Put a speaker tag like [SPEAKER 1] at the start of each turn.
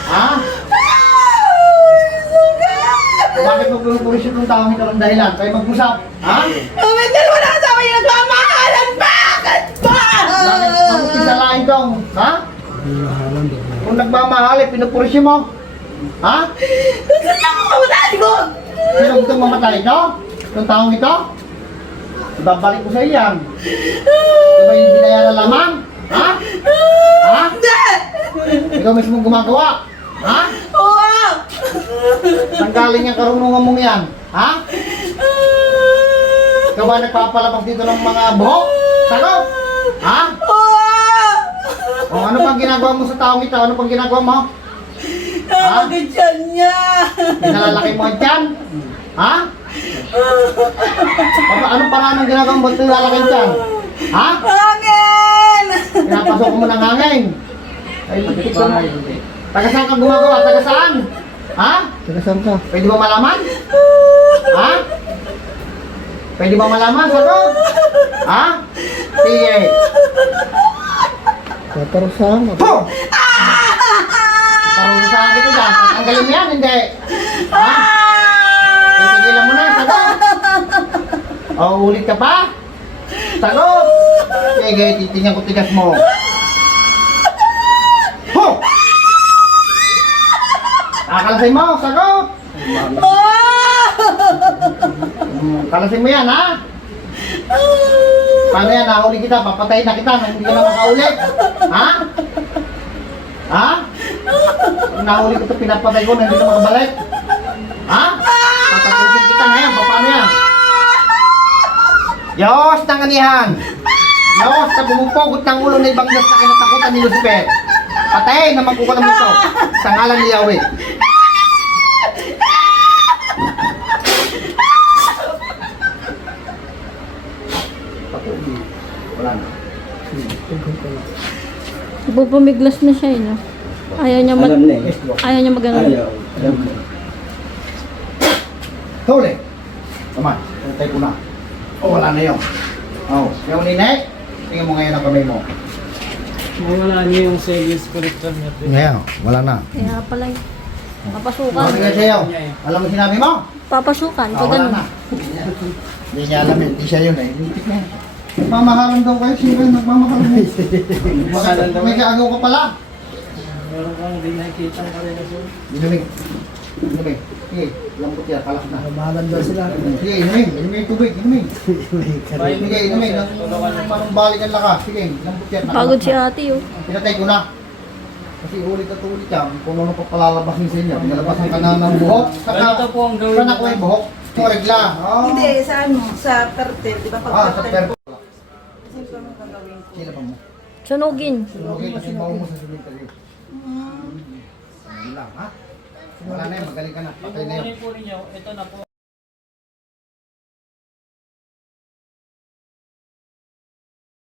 [SPEAKER 1] Ha? Bakit mo pinupulis itong taong ito ng dahilan? Kayo mag-usap? Ha?
[SPEAKER 2] Bakit dalawa na kasama yung nagmamahalan? Bakit ba?
[SPEAKER 1] Bakit mag-usalain dong? Ha? Kung nagmamahal, pinupulis mo? Ha?
[SPEAKER 2] Gusto niya akong mamatay ko!
[SPEAKER 1] Sino gusto mamatay ito? Itong taong ito? Babalik ko sa iyan. Di ba yung binayaran lamang? Ha? Ha?
[SPEAKER 2] Hindi!
[SPEAKER 1] Ikaw mismo gumagawa? Ha?
[SPEAKER 2] Oo!
[SPEAKER 1] Saan galing yung karunungan mong yan? Ha? Ikaw ba nagpapalabas dito ng mga buhok? Sagot? Ha?
[SPEAKER 2] Oo!
[SPEAKER 1] O ano pang ginagawa mo sa taong ito? Ano pang ginagawa mo?
[SPEAKER 2] Nakakadyan niya!
[SPEAKER 1] Pinalalaki mo dyan? Ha? Anong paraan ang ginagawa mo? Ba't nilalaki dyan? Ha?
[SPEAKER 2] Hangin!
[SPEAKER 1] Pinapasok mo ng hangin. Ay, magkikit ka mo. Taga saan ka gumagawa? Taga saan? Ha?
[SPEAKER 3] Taga saan ka?
[SPEAKER 1] Pwede ba malaman? Ha? Pwede ba malaman? Sagot? Ha? Sige.
[SPEAKER 3] Paparusahan mo.
[SPEAKER 1] Po! Parang saan kita dyan? Tatanggalin mo yan, hindi. Ha? Titigilan mo na, sagot. O, ulit ka pa? Sagot. Sige, titingnan ko tigas mo. Po! Kalasin mo, sagot. Kalasin mo yan, ha? Paano yan, nahuli kita, papatayin na kita, hindi ka na makaulit. Ha? Ha? Nahuli ko ito, pinapatay ko, hindi ka makabalik. Ha? Tatapusin kita ngayon, paano yan? Diyos ng anihan! Diyos na bumupugot ng ulo na ibang Diyos na kinatakutan ni Lucifer. Patayin na magkukulang mo ito sa ngalan ni Yahweh. Wala na.
[SPEAKER 4] Pumiglas na siya, no? Ayaw niya mag...
[SPEAKER 3] Alam na eh.
[SPEAKER 4] Ayaw niya mag-ano.
[SPEAKER 3] Ayaw. Alam mo.
[SPEAKER 1] Huli! Come on, pantay ko na. Oh, wala na yun. Oh, yung ninay, tingnan mo ngayon ang kamay mo.
[SPEAKER 5] Mawala niyo yung sales spiritual niya.
[SPEAKER 1] Ngayon, wala na.
[SPEAKER 4] Kaya pala yun. Papasukan.
[SPEAKER 1] Ano nga sa'yo? Alam mo sinabi mo?
[SPEAKER 4] Papasukan.
[SPEAKER 1] Ah,
[SPEAKER 4] Pag
[SPEAKER 1] wala
[SPEAKER 4] ganun.
[SPEAKER 1] na. Hindi niya alam yun, hindi siya yun eh. Initik na yun. Nagmamahalan daw kayo, sino yun? Nagmamahalan mo. Bakit? May kaagaw ka pala.
[SPEAKER 5] Meron kang hindi nakikita ang karelasyon.
[SPEAKER 1] Inumig. Inumig. Sige, lambot yan, kalas na.
[SPEAKER 3] Mahalan daw sila.
[SPEAKER 1] Sige, inumig. Inumig tubig, inumig. Sige, inumig. Parang balik ang lakas. Sige, lambot yan.
[SPEAKER 4] Pagod si ate, oh.
[SPEAKER 1] Pinatay ko na. Kasi ulit at ulit yan. Kung ano pa palalabasin sa inyo. Pinalabasan ka na ng buhok.
[SPEAKER 5] Ganito po ang gawin
[SPEAKER 1] Saan ako yung buhok? Yung regla. Oh.
[SPEAKER 2] Hindi, sa ano? Sa pertel. Di ba pag
[SPEAKER 1] Ah, sa
[SPEAKER 2] pertel?
[SPEAKER 1] perpo.
[SPEAKER 2] Simple mo gagawin ko.
[SPEAKER 1] Sila ba mo?
[SPEAKER 4] Sunugin.
[SPEAKER 1] Okay, kasi bawo mo sa cemetery. Yun lang, ha? Wala na yun, magaling ka na. Patay na yun.
[SPEAKER 5] Kukunin po ninyo, ito na po.